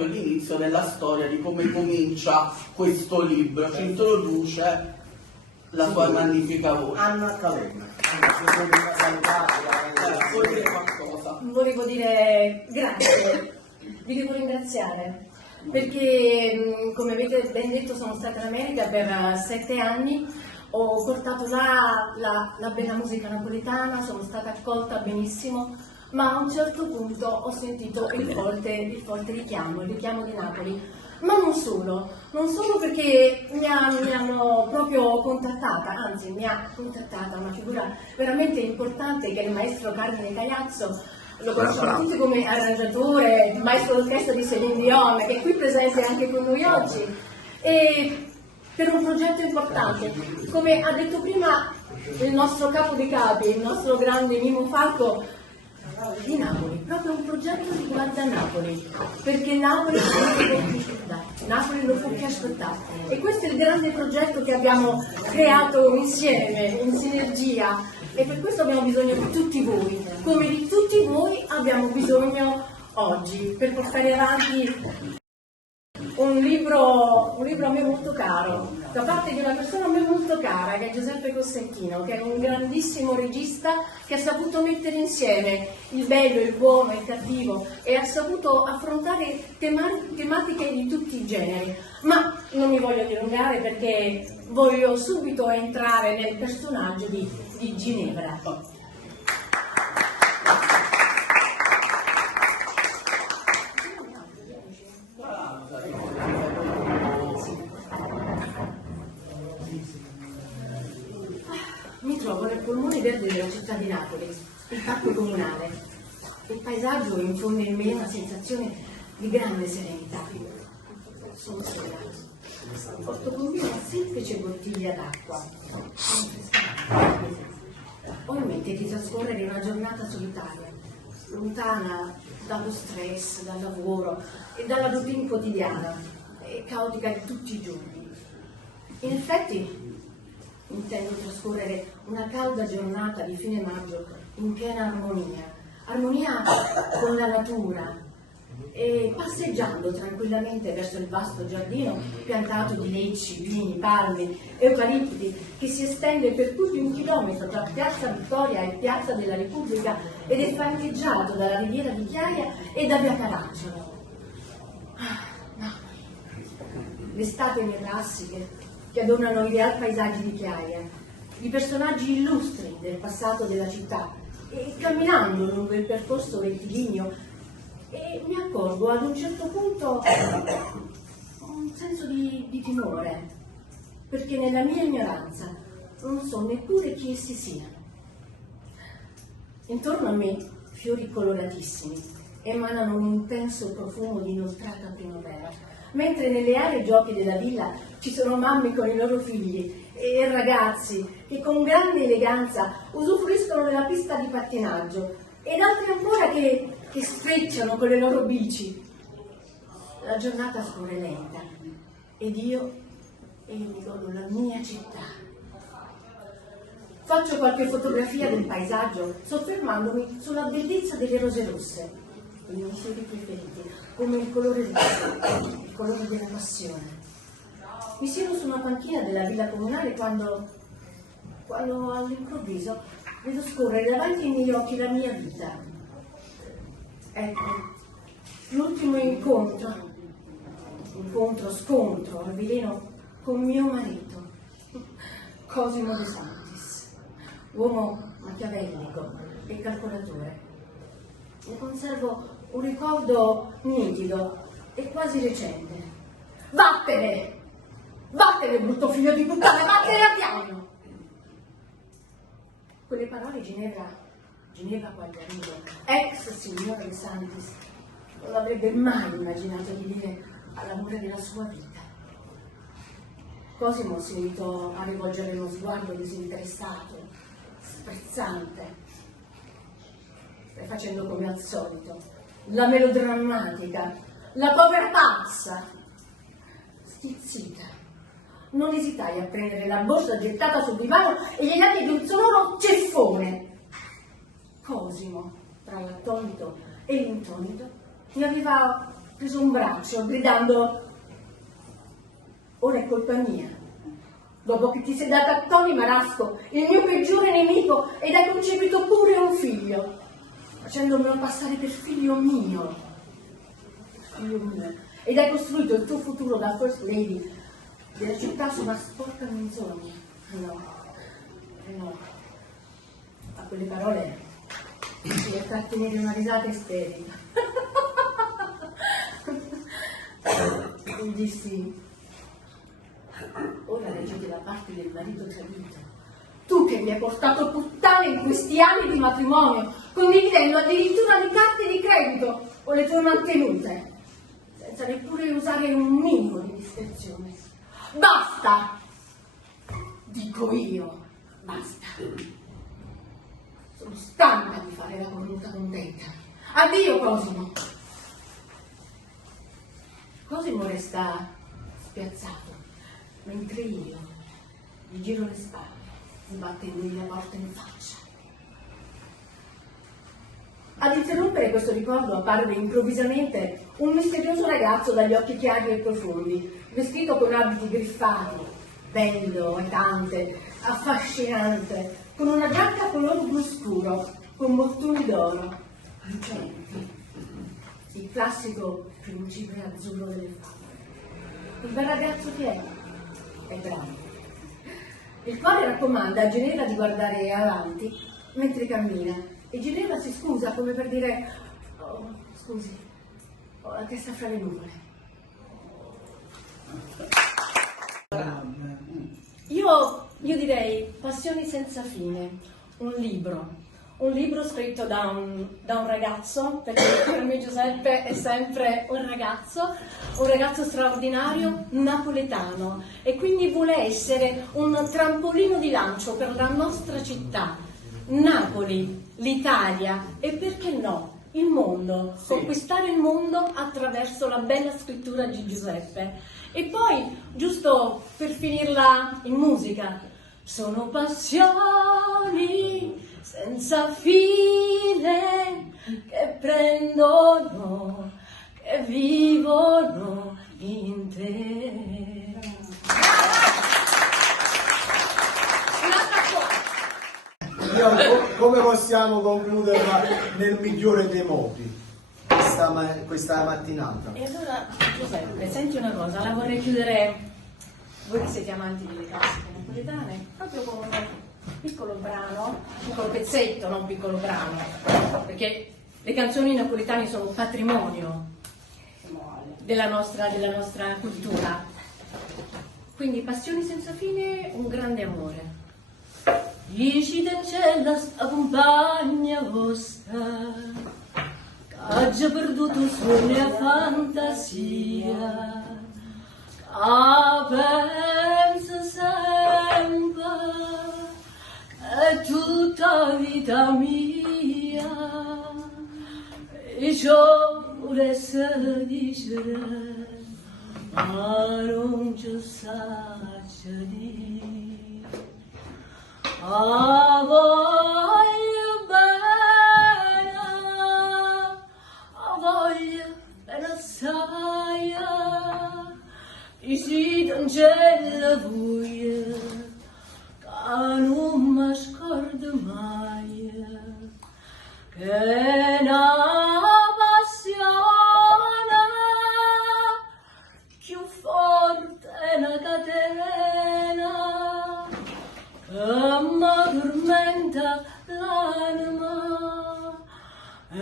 proprio l'inizio della storia di come comincia questo libro, ci introduce la sua magnifica voce. Anna Calenda. Vuoi dire qualcosa? Volevo dire grazie, vi devo ringraziare perché come avete ben detto sono stata in America per 7 anni, ho portato là la bella musica napoletana, sono stata accolta benissimo, ma a un certo punto ho sentito il forte richiamo, il richiamo di Napoli. Ma non solo perché mi hanno proprio contattata, anzi mi ha contattata una figura veramente importante che è il maestro Carmine Cagliazzo, lo conosciamo tutti come arrangiatore, maestro d'orchestra di Céline Dion, che è qui presente anche con noi oggi, e per un progetto importante. Come ha detto prima il nostro capo dei capi, il nostro grande Mimo Falco, di Napoli, proprio un progetto riguarda Napoli, perché Napoli Napoli non può più aspettare, e questo è il grande progetto che abbiamo creato insieme, in sinergia, e per questo abbiamo bisogno di tutti voi, come di tutti voi abbiamo bisogno oggi per portare avanti un libro a me molto caro, da parte di una persona a me molto cara, che è Giuseppe Costantino, che è un grandissimo regista che ha saputo mettere insieme il bello, il buono, il cattivo, e ha saputo affrontare tematiche di tutti i generi. Ma non mi voglio dilungare perché voglio subito entrare nel personaggio di Ginevra. Mi trovo nel polmone verde della città di Napoli, il parco comunale. Il paesaggio infonde in me una sensazione di grande serenità. Sono sola. Porto con me una semplice bottiglia d'acqua. Ho in mente di trascorrere una giornata solitaria, lontana dallo stress, dal lavoro e dalla routine quotidiana e caotica di tutti i giorni. In effetti, intendo trascorrere una calda giornata di fine maggio in piena armonia con la natura, e passeggiando tranquillamente verso il vasto giardino piantato di lecci, pini, palmi, eucalipti, che si estende per più di 1 chilometro tra Piazza Vittoria e Piazza della Repubblica ed è fiancheggiato dalla Riviera di Chiaia e da Via Caracciolo. Le statue neoclassiche che adornano i reali paesaggi di Chiaia, di personaggi illustri del passato della città, e camminando lungo il percorso rettilineo mi accorgo ad un certo punto un senso di timore, perché nella mia ignoranza non so neppure chi essi siano. Intorno a me fiori coloratissimi emanano un intenso profumo di inoltrata primavera, mentre nelle aree giochi della villa ci sono mamme con i loro figli e ragazzi che con grande eleganza usufruiscono della pista di pattinaggio, ed altri ancora che sfrecciano con le loro bici. La giornata scorre lenta ed io mi godo la mia città. Faccio qualche fotografia del paesaggio soffermandomi sulla bellezza delle rose rosse, i miei fiori preferiti, come il colore rosso, il colore della passione. Mi siedo su una panchina della villa comunale quando all'improvviso vedo scorrere davanti ai miei occhi la mia vita. Ecco, l'ultimo scontro avveleno con mio marito, Cosimo De Santis, uomo machiavellico e calcolatore. Ne conservo un ricordo nitido e quasi recente. Vattene! Vattene, brutto figlio di puttana, vattene a piano! Quelle parole Ginevra Quagliarigo, ex signora De Santis, non avrebbe mai immaginato di dire all'amore della sua vita. Cosimo si limitò a rivolgere uno sguardo disinteressato, sprezzante, e facendo come al solito, la melodrammatica, la povera pazza. Stizzita, non esitai a prendere la borsa gettata sul divano e gli dati di un sonoro ceffone. Cosimo, tra l'attonito e l'intonito, mi aveva preso un braccio gridando: ora è colpa mia. Dopo che ti sei data a Tony Marasco, il mio peggiore nemico, ed hai concepito pure un figlio, facendomelo passare per figlio mio. Figlio mio. Ed hai costruito il tuo futuro da First Lady della città su una sporca menzogna. No, no. A quelle parole devi trattenere una risata isterica. E dissi: ora leggete la parte del marito tradito. Tu che mi hai portato puttane in questi anni di matrimonio, condividendo addirittura le carte di credito o le tue mantenute, senza neppure usare un minimo di discrezione. Basta! Dico io, basta. Sono stanca di fare la cornuta contenta. Addio, Cosimo. Cosimo resta spiazzato, mentre io gli giro le spalle, sbattendogli la porta in faccia. Ad interrompere questo ricordo apparve improvvisamente un misterioso ragazzo dagli occhi chiari e profondi, vestito con abiti griffati, bello, etante, affascinante, con una giacca color blu scuro, con bottoni d'oro, lucenti, il classico principe azzurro delle favole. Il bel ragazzo che è bravo, il quale raccomanda a Ginevra di guardare avanti mentre cammina, e Ginevra si scusa come per dire: oh, scusi, ho la testa fra le nuvole. Io direi Passioni senza fine, un libro scritto da un ragazzo, perché per me Giuseppe è sempre un ragazzo straordinario, napoletano, e quindi vuole essere un trampolino di lancio per la nostra città, Napoli, l'Italia e perché no, il mondo, sì. Conquistare il mondo attraverso la bella scrittura di Giuseppe. E poi, giusto per finirla in musica, sono passioni senza fine che prendono, che vivono in te. Come possiamo concluderla nel migliore dei modi questa mattinata? E allora, Giuseppe, senti una cosa, la vorrei chiudere, voi che siete amanti delle classiche napoletane, proprio con un piccolo pezzetto, non piccolo brano, perché le canzoni napoletane sono un patrimonio della nostra cultura. Quindi Passioni senza fine, un grande amore. Dici d'ancella sta compagna vostra, che ha già perduto sulla fantasia, che pensa sempre che è tutta vita mia, e ciò volesse dire, ma non ci saccia dire. A voglio bene assai, dici d'ancella buia, che non mi scordo mai, che è una passione più forte è una catena, che mi tormenta l'anima, e